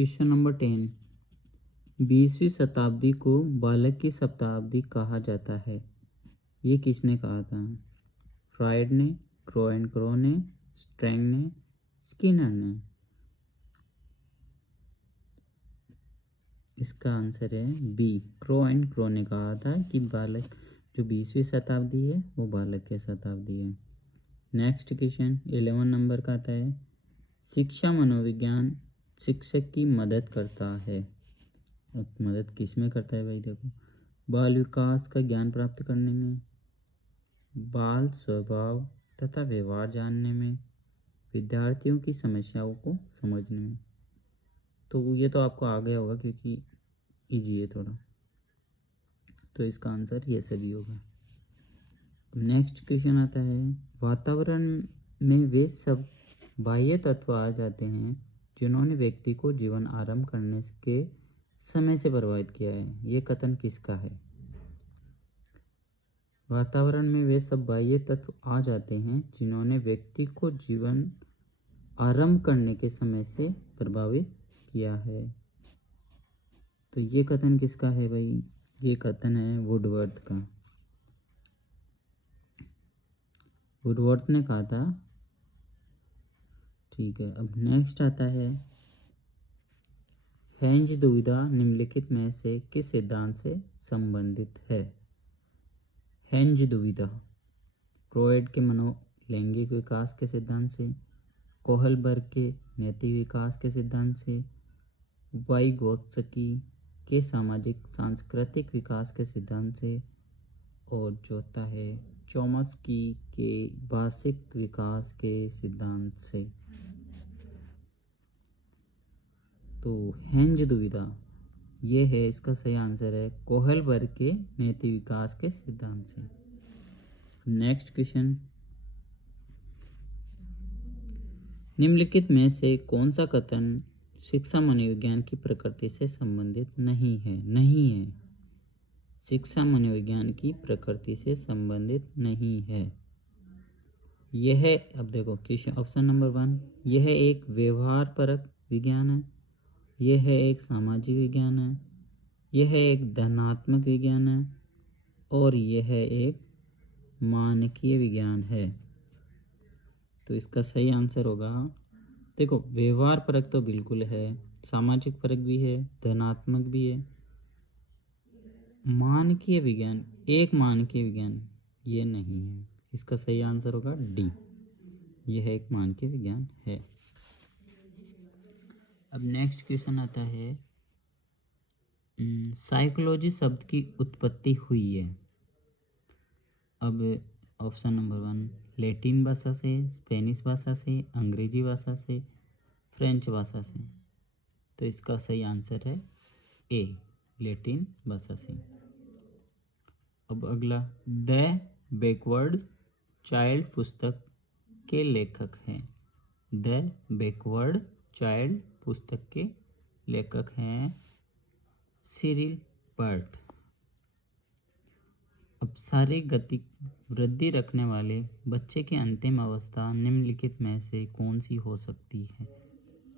Question number 10। 20वीं शताब्दी को बालक की शताब्दी कहा जाता है। ये किसने कहा था? फ्रायड ने, क्रो एंड क्रो ने, स्ट्रैंग ने, स्किनर ने। इसका आंसर है बी, क्रो एंड क्रो ने कहा था कि बालक जो 20वीं शताब्दी है वो बालक की शताब्दी है। नेक्स्ट क्वेश्चन 11 नंबर का आता है। शिक्षा मनोविज्ञान शिक्षक की मदद करता है। अब मदद किस में करता है भाई? देखो, बाल विकास का ज्ञान प्राप्त करने में, बाल स्वभाव तथा व्यवहार जानने में, विद्यार्थियों की समस्याओं को समझने में। तो ये तो आपको आ गया होगा क्योंकि इजी है थोड़ा, तो इसका आंसर ये सभी होगा। नेक्स्ट क्वेश्चन आता है। वातावरण में वे सब बाह्य तत्व आ जाते हैं जिन्होंने व्यक्ति को जीवन आरंभ करने के समय से प्रभावित किया है। ये कथन किसका है? वातावरण में वे सब बाह्य तत्व आ जाते हैं जिन्होंने व्यक्ति को जीवन आरंभ करने के समय से प्रभावित किया है। तो ये कथन किसका है भाई? ये कथन है वुडवर्थ का। वुडवर्थ ने कहा था। ठीक है, अब नेक्स्ट आता है। हेंज दुविधा निम्नलिखित में से किस सिद्धांत से संबंधित है? हेंज दुविधा फ्रॉयड के मनोलैंगिक विकास के सिद्धांत से, कोहलबर्ग के नैतिक विकास के सिद्धांत से, वाइगोत्स्की के सामाजिक सांस्कृतिक विकास के सिद्धांत से, और चौथा है चॉम्स्की के भाषिक विकास के सिद्धांत से। तो हेंज दुविधा ये है, इसका सही आंसर है कोहलबर्ग के नैतिक विकास के सिद्धांत से। नेक्स्ट क्वेश्चन, निम्नलिखित में से कौन सा कथन शिक्षा मनोविज्ञान की प्रकृति से संबंधित नहीं है? नहीं है, शिक्षा मनोविज्ञान की प्रकृति से संबंधित नहीं है। यह, अब देखो क्वेश्चन ऑप्शन नंबर 1, यह एक व्यवहार परक विज्ञान है, यह एक सामाजिक विज्ञान है, यह एक धनात्मक विज्ञान है, और यह एक मानकीय विज्ञान है। तो इसका सही आंसर होगा, देखो व्यवहार परक तो बिल्कुल है, सामाजिक परक भी है, धनात्मक भी है, मानकीय विज्ञान, एक मानकीय विज्ञान ये नहीं है। इसका सही आंसर होगा डी, यह एक मानकीय विज्ञान है। अब नेक्स्ट क्वेश्चन आता है। साइकोलॉजी शब्द की उत्पत्ति हुई है। अब ऑप्शन नंबर 1, लैटिन भाषा से, स्पेनिश भाषा से, अंग्रेजी भाषा से, फ्रेंच भाषा से। तो इसका सही आंसर है ए, लैटिन भाषा से। अब अगला, द बैकवर्ड चाइल्ड पुस्तक के लेखक हैं। द बैकवर्ड चाइल्ड पुस्तक के लेखक हैं सिरिल बर्ट। अब शारीरिक गति वृद्धि रखने वाले बच्चे की अंतिम अवस्था निम्नलिखित में से कौन सी हो सकती है?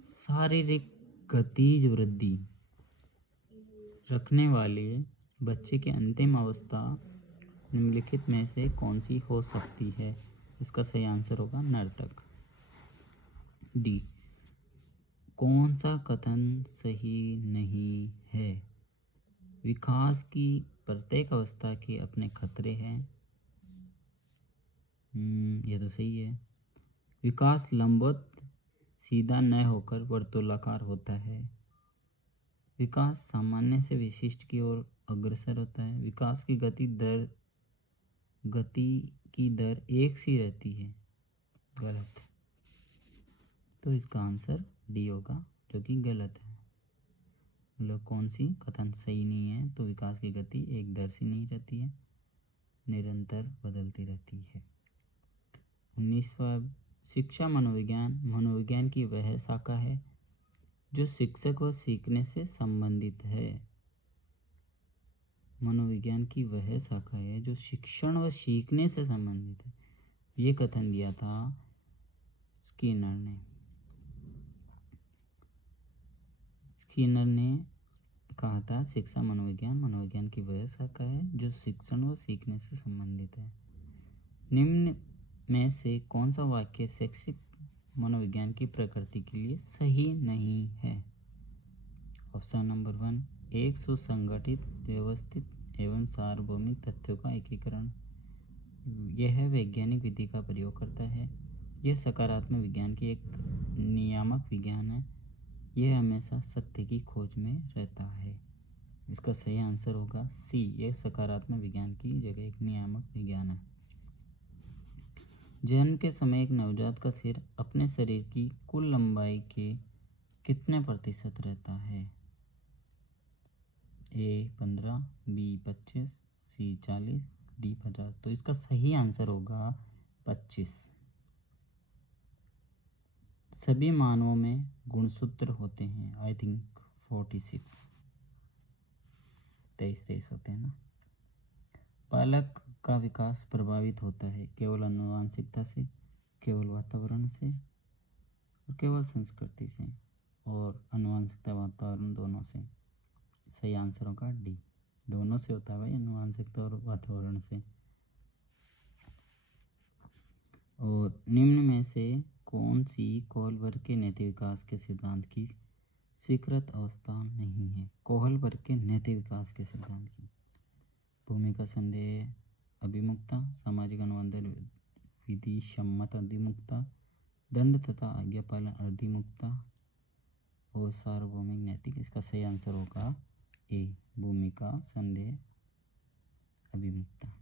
शारीरिक गतिज वृद्धि रखने वाले बच्चे की अंतिम अवस्था निम्नलिखित में से कौन सी हो सकती है? इसका सही आंसर होगा नर्तक, डी। कौन सा कथन सही नहीं है? विकास की प्रत्येक अवस्था के अपने खतरे हैं। ये तो सही है। विकास लंबवत सीधा न होकर वर्तुलाकार होता है। विकास सामान्य से विशिष्ट की ओर अग्रसर होता है। विकास की गति की दर एक सी रहती है। गलत। तो इसका आंसर डी होगा, जो कि गलत है। मतलब कौन सी कथन सही नहीं है? तो विकास की गति एक दर सी नहीं रहती है, निरंतर बदलती रहती है। 19वां, शिक्षा मनोविज्ञान मनोविज्ञान की वह शाखा है जो शिक्षक व सीखने से संबंधित है। मनोविज्ञान की वह शाखा है जो शिक्षण व सीखने से संबंधित है। ये कथन दिया था स्किनर ने। स्किनर ने कहा था शिक्षा मनोविज्ञान की वह शाखा है जो शिक्षण व सीखने से संबंधित है। निम्न में से कौन सा वाक्य शैक्षिक मनोविज्ञान की प्रकृति के लिए सही नहीं है? ऑप्शन नंबर 1, एक सुसंगठित, व्यवस्थित एवं सार्वभौमिक तथ्यों का एकीकरण यह वैज्ञानिक विधि का प्रयोग करता है। यह सकारात्मक विज्ञान की एक नियामक विज्ञान है। यह हमेशा सत्य की खोज में रहता है। इसका सही आंसर होगा सी, यह सकारात्मक विज्ञान की जगह एक नियामक विज्ञान है। जन्म के समय एक नवजात का सिर अपने शरीर की कुल लंबाई के कितने प्रतिशत रहता है? ए 15, बी 25, सी 40, डी 50। तो इसका सही आंसर होगा 25। सभी मानवों में गुणसूत्र होते हैं, आई थिंक 46, 23 होते हैं ना। बालक का विकास प्रभावित होता है केवल आनुवंशिकता से, केवल वातावरण से और केवल संस्कृति से, और आनुवंशिकता वातावरण दोनों से। सही आंसर होगा डी, दोनों से होता है भाई, आनुवंशिकता और वातावरण से। और निम्न में से कौन सी कोहलबर्ग के नैतिक विकास के सिद्धांत की स्वीकृत अवस्था नहीं है? कोहलबर्ग के नैतिक विकास के सिद्धांत की भूमिका संदेह अभिमुखता, सामाजिक अनुबंध विधि सम्मत अभिमुखता, दंड तथा आज्ञापालन अधिमुखता और सार्वभौमिक नैतिक। इसका सही आंसर होगा ए, भूमिका संदेह अभिमुखता।